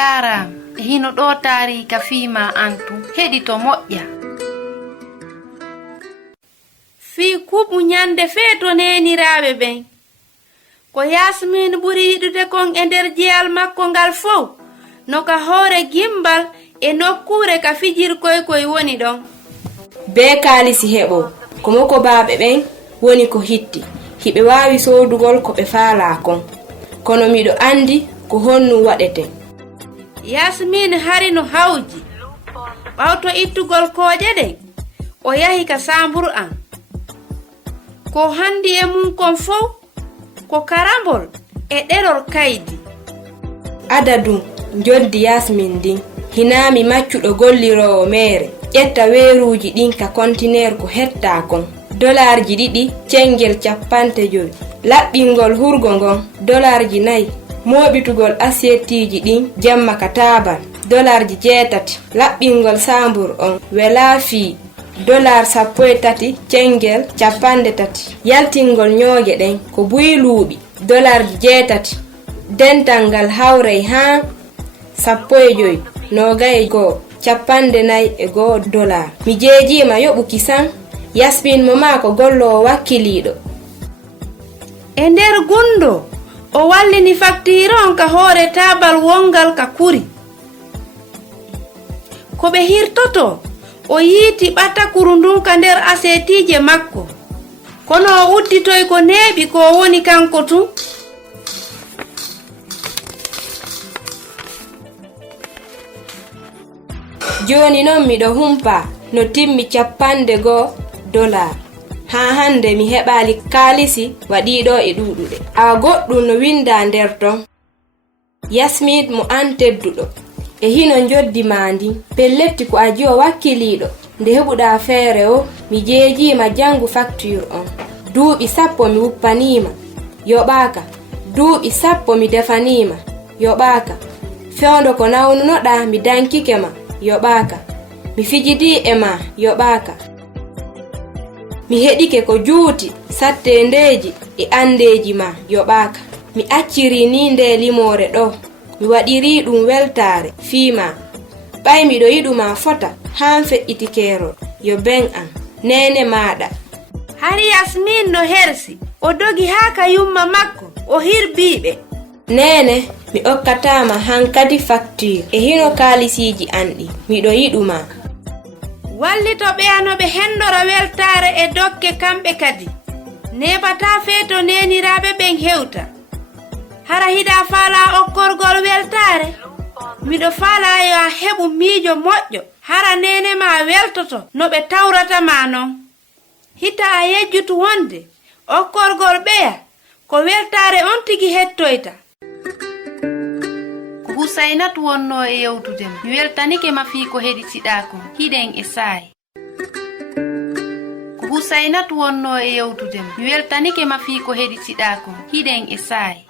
jaram e hino ɗo taari ka fiima antu heɗi to moƴƴa. Fii kuɓu nyande feeto neniraaɓe ɓen ko Yasmin ɓuri yiɗude kon e nder jeyal makko ngal fow no ka hoore gimbal e nokkure ka fijirkoy koy woni ɗon. Be kaalisi heɓo ko moko baaɓe ɓen woni ko hitti hiɓe waawi soodugol ko ɓe faala kon kono miɗo andi ko honnu waɗete. Yasmin hari no hawji ɓawto ittugol kooƴe ɗen o yahi ka saamburu an ko handi e mum kon fow ko karambol e ɗerol kaydi. Adadu joddi Yasmin ɗin hinaami maccuɗo golliroowo meere ƴetta weeruuji ɗin ka kontineer ko hetta kon dolarji 2 cengel 50 laɓɓingol hurgo ngon dolarji 4 mooɓitugol asiyettiji ɗin jamma ka taabal dolarji 8 laɓɓingol saambur on wela fii dolar 13 cengel 30 yaltingol ñooge ɗen ko buyluuɓi dolarji 8 dental ngal hawray ha 15 21 41 dolar. Mi jeejima yoɓuki san Yasmin mo ma ko gollowo wakkiliiɗo. E nder gundo o wallini Faktir on ka hoore taabal wongal ka kuri ko ɓe hirtoto o yiiti ɓatakuru ndun ka nder asetije makko kono o udditoy ko neeɓi ko woni kanko tun. Joni non miɗo humpa no timmi 50 dolar ha hande mi heɓali kaalisi waɗiɗo e ɗuɗuɗe a goɗɗum no winda nder ton. Yasmin mo an tedduɗo e hino joddi mandi pelletti ko a jiyo wakkiliɗo nde heɓuɗa feere o mi jeejima jangu Faktir on duuɓi 10 mi wuppanima yoɓaka duuɓi 10 mi defanima yoɓaka fewndo ko nawnunoɗa mi dankike ma yoɓaka mi fijidi e ma yoɓaka mi heɗike ko juuti sattendeji e andeji ma yoɓaka mi acciri ni nde limore ɗo mi waɗiri ɗum weltare fiima ɓay miɗo yiɗuma fota han feƴƴitikerol yo ben an nene maɗa. Hari Yasmin no hersi o dogi ha ka yumma makko o hirbiɓe. Nene mi okkatama hankadi Faktir e hino kaalisiji anɗi miɗo yiɗuma. Wallito ɓeyanoɓe hendora weltare e dokke kamɓe kadi nebata feeto neniraɓe ɓen hewta hara hiɗa faala okkorgol weltare miɗo faala yo a heɓu miijo moƴƴo hara nene ma weltoto no ɓe tawrata ma non hita a yejjutu wonde okkorgol ɓeya ko weltare on tigi hettoyta. Husainatu wonno e yewtudem mi weltanike ma fii ko heɗitiɗa kon hiɗen e saayi. Husainatu wonno e yewtudem mi weltanike ma fii ko heɗitiɗa kon hiɗen e saayi.